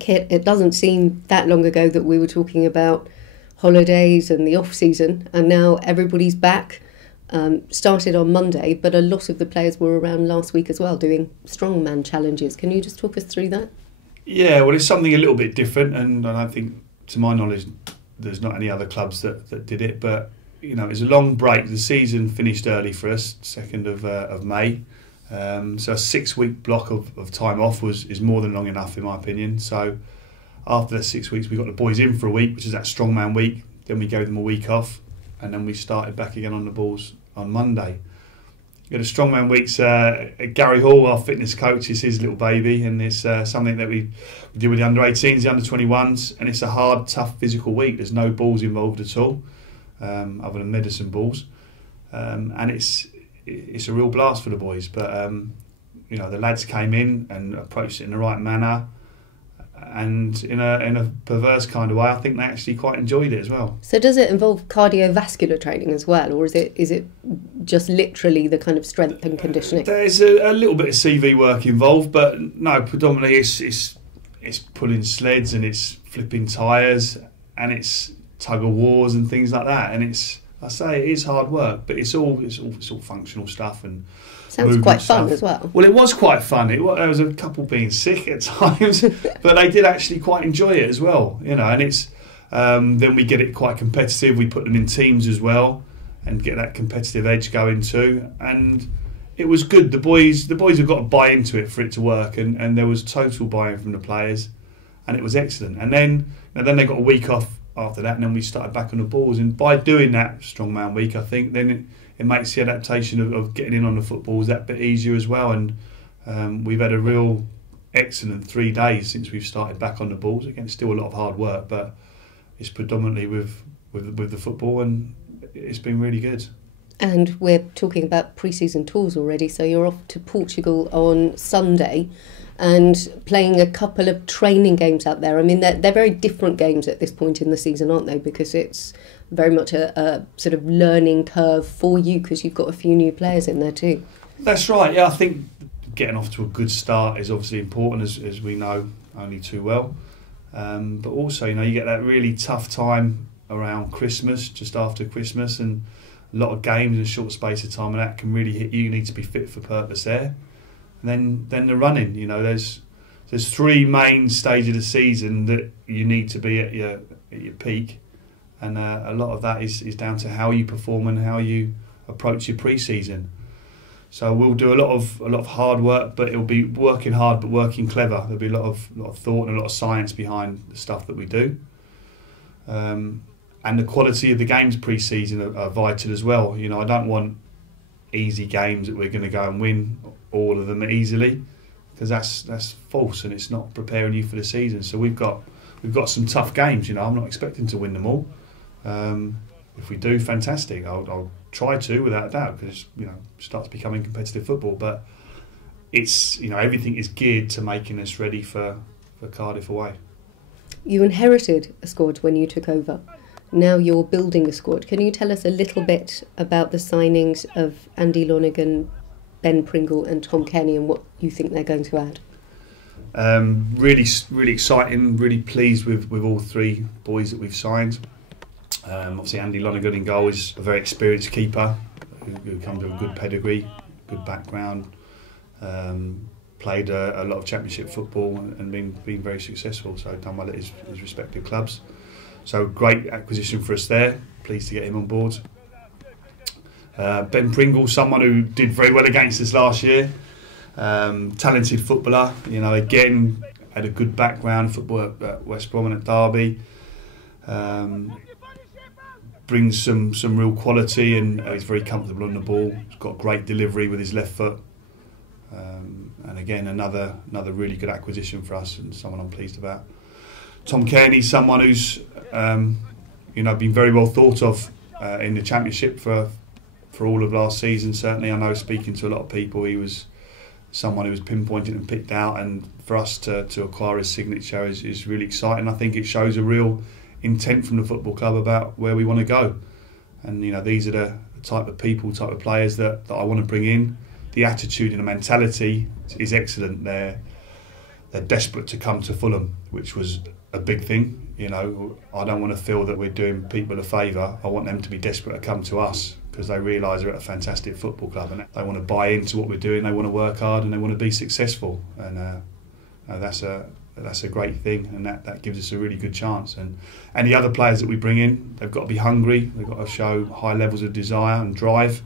Kit, it doesn't seem that long ago that we were talking about holidays and the off-season, and now everybody's back. Started on Monday, but a lot of the players were around last week as well doing strongman challenges. Can you just talk us through that? Yeah, well, it's something a little bit different, and I think, to my knowledge, there's not any other clubs that did it. But you know, it's a long break. The season finished early for us, 2nd of May. So a 6-week block of time off is more than long enough, in my opinion. So after the 6 weeks, we got the boys in for a week, which is that strongman week. Then we gave them a week off, and then we started back again on the balls on Monday. We had a strongman weeks. Gary Hall, our fitness coach, is his little baby, and it's something that we do with the under-18s, the under-21s, and it's a hard, tough physical week. There's no balls involved at all, other than medicine balls, and it's a real blast for the boys. But you know, the lads came in and approached it in the right manner, and in a perverse kind of way, I think they actually quite enjoyed it as well. So does it involve cardiovascular training as well, or is it just literally the kind of strength and conditioning? There's a little bit of CV work involved, but no, predominantly it's pulling sleds and it's flipping tyres and it's tug of wars and things like that. And I say it is hard work, but it's all functional stuff and sounds quite fun stuff as well. Well, it was quite fun. There was a couple being sick at times, but they did actually quite enjoy it as well. You know, and it's then we get it quite competitive. We put them in teams as well and get that competitive edge going too. And it was good. The boys have got to buy into it for it to work, and there was total buy-in from the players, and it was excellent. And then they got a week off after that, and then we started back on the balls. And by doing that strongman week, I think then it makes the adaptation of getting in on the footballs that bit easier as well. And we've had a real excellent 3 days since we've started back on the balls. Again, it's still a lot of hard work, but it's predominantly with the football, and it's been really good. And we're talking about pre-season tours already, so you're off to Portugal on Sunday and playing a couple of training games out there. I mean, they're very different games at this point in the season, aren't they? Because it's very much a sort of learning curve for you, because you've got a few new players in there too. That's right, yeah. I think getting off to a good start is obviously important, as we know only too well. But also, you know, you get that really tough time around Christmas, just after Christmas, and a lot of games in a short space of time, and that can really hit you. You need to be fit for purpose there. And then the running, you know, there's 3 main stages of the season that you need to be at your peak, and a lot of that is down to how you perform and how you approach your pre-season. So we'll do a lot of hard work, but it'll be working hard but working clever. There'll be a lot of thought and a lot of science behind the stuff that we do. And the quality of the games pre-season are vital as well. You know, I don't want easy games that we're going to go and win all of them easily, because that's false, and it's not preparing you for the season. So we've got some tough games. You know, I'm not expecting to win them all. If we do, fantastic. I'll try to, without a doubt, because, you know, it starts becoming competitive football. But it's, you know, everything is geared to making us ready for Cardiff away. You inherited a squad when you took over. Now you're building a squad. Can you tell us a little bit about the signings of Andy Lonergan, Ben Pringle and Tom Kenny, and what you think they're going to add? Really, really exciting. Really pleased with all 3 boys that we've signed. Obviously, Andy Lonergan in goal is a very experienced keeper who comes with a good pedigree, good background. Played a lot of championship football and been very successful. So done well at his respective clubs. So great acquisition for us there. Pleased to get him on board. Ben Pringle, someone who did very well against us last year. Talented footballer. You know, again, had a good background, football at West Brom and at Derby. Brings some real quality, and he's very comfortable on the ball. He's got great delivery with his left foot. And again, another really good acquisition for us, and someone I'm pleased about. Tom Kearney, someone who's been very well thought of in the Championship for all of last season. Certainly, I know, speaking to a lot of people, he was someone who was pinpointed and picked out, and for us to acquire his signature is really exciting. I think it shows a real intent from the football club about where we want to go, and you know, these are the type of people, type of players that I want to bring in. The attitude and the mentality is excellent. They're they're desperate to come to Fulham, which was a big thing. You know, I don't want to feel that we're doing people a favour. I want them to be desperate to come to us because they realise they're at a fantastic football club and they want to buy into what we're doing. They want to work hard and they want to be successful, and that's a great thing, and that gives us a really good chance. And the other players that we bring in, they've got to be hungry. They've got to show high levels of desire and drive,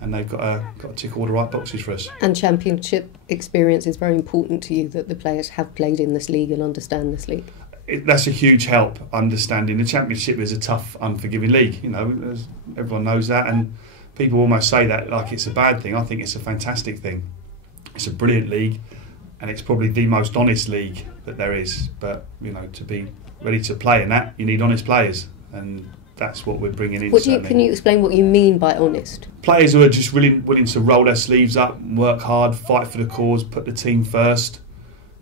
and they've got to tick all the right boxes for us. And championship experience is very important to you, that the players have played in this league and understand this league. That's a huge help, understanding the Championship is a tough, unforgiving league. You know, everyone knows that, and people almost say that like it's a bad thing. I think it's a fantastic thing. It's a brilliant league, and it's probably the most honest league that there is. But you know, to be ready to play in that, you need honest players, and that's what we're bringing in. Can you explain what you mean by honest? Players who are just willing to roll their sleeves up, work hard, fight for the cause, put the team first.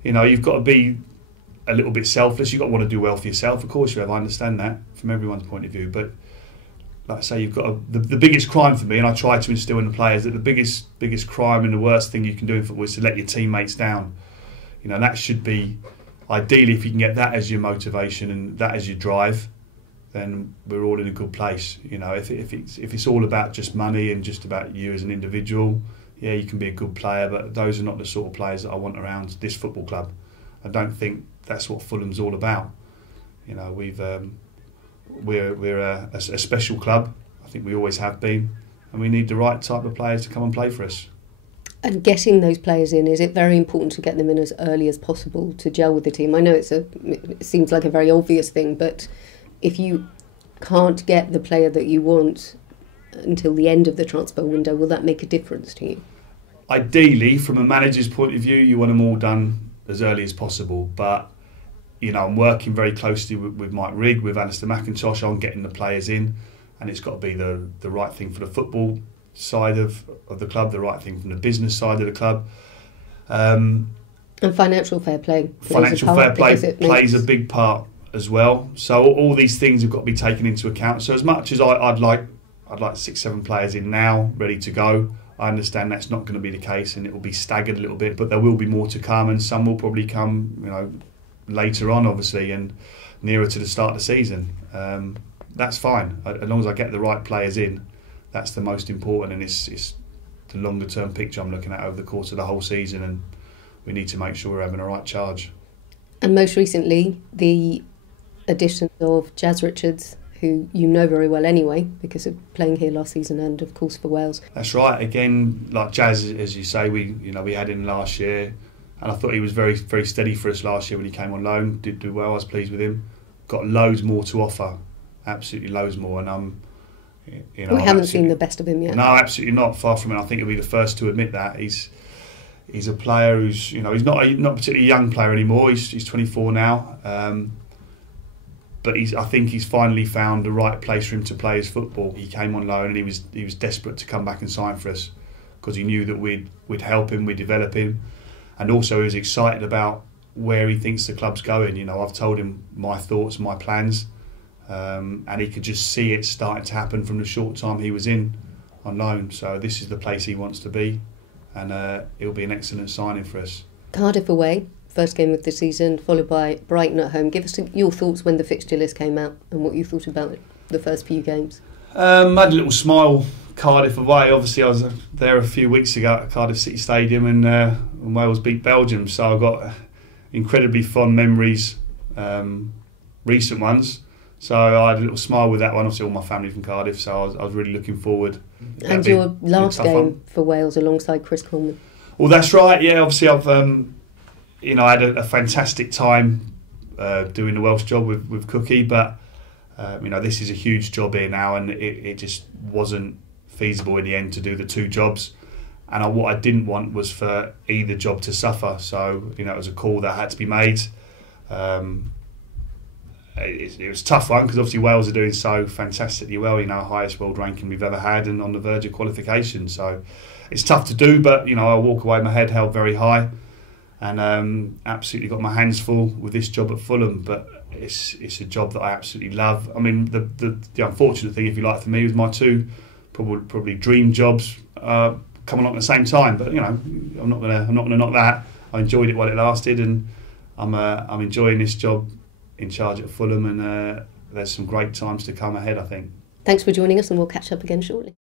You know, you've got to be a little bit selfless. You've got to want to do well for yourself. Of course you have. I understand that from everyone's point of view. But like I say, you've got the biggest crime for me, and I try to instill in the players that the biggest crime and the worst thing you can do in football is to let your teammates down. You know, that should be, ideally, if you can get that as your motivation and that as your drive, then we're all in a good place. You know, if it's all about just money and just about you as an individual, yeah, you can be a good player, but those are not the sort of players that I want around this football club. I don't think that's what Fulham's all about. You know, we're a special club. I think we always have been, and we need the right type of players to come and play for us. And getting those players in, is it very important to get them in as early as possible to gel with the team? I know it seems like a very obvious thing, but if you can't get the player that you want until the end of the transfer window, will that make a difference to you? Ideally, from a manager's point of view, you want them all done as early as possible, but you know, I'm working very closely with Mike Rigg, with Alistair McIntosh on getting the players in, and it's got to be the right thing for the football side of the club, the right thing from the business side of the club. And financial fair play. Financial fair play plays a big part as well. So all these things have got to be taken into account. So as much as I'd like 6-7 players in now, ready to go, I understand that's not going to be the case, and it will be staggered a little bit, but there will be more to come, and some will probably come, you know, later on, obviously, and nearer to the start of the season. That's fine, as long as I get the right players in. That's the most important, and it's the longer term picture I'm looking at over the course of the whole season, and we need to make sure we're having the right charge. And most recently, the addition of Jazz Richards, who you know very well anyway because of playing here last season and of course for Wales. That's right. Again, like Jazz, as you say, we had him last year, and I thought he was very, very steady for us last year when he came on loan. Did do well. I was pleased with him. Got loads more to offer, absolutely loads more. And we haven't seen the best of him yet. No, absolutely not. Far from it. I think he'll be the first to admit that. He's a player who's, you know, he's not a particularly young player anymore. He's 24 now. But I think he's finally found the right place for him to play his football. He came on loan and he was desperate to come back and sign for us because he knew that we'd help him, we'd develop him, and also he was excited about where he thinks the club's going. You know, I've told him my thoughts, my plans, and he could just see it starting to happen from the short time he was in on loan. So this is the place he wants to be, and it'll be an excellent signing for us. Cardiff away. First game of the season, followed by Brighton at home. Give us your thoughts when the fixture list came out and what you thought about the first few games. I had a little smile. Cardiff away. Obviously, I was there a few weeks ago at Cardiff City Stadium, and Wales beat Belgium. So I've got incredibly fond memories, recent ones. So I had a little smile with that one. Obviously, all my family from Cardiff, so I was really looking forward. And your last game for Wales alongside Chris Coleman. Well, that's right. Yeah, obviously I've. I had a fantastic time doing the Welsh job with Cookie, but this is a huge job here now, and it just wasn't feasible in the end to do the two jobs. And what I didn't want was for either job to suffer. So it was a call that had to be made. It was a tough one because obviously Wales are doing so fantastically well. Highest world ranking we've ever had, and on the verge of qualification. So it's tough to do, but I walk away, my head held very high. And absolutely got my hands full with this job at Fulham, but it's a job that I absolutely love. I mean, the unfortunate thing, if you like, for me was my two probably dream jobs come along at the same time. But I'm not gonna knock that. I enjoyed it while it lasted, and I'm enjoying this job in charge at Fulham, and there's some great times to come ahead, I think. Thanks for joining us, and we'll catch up again shortly.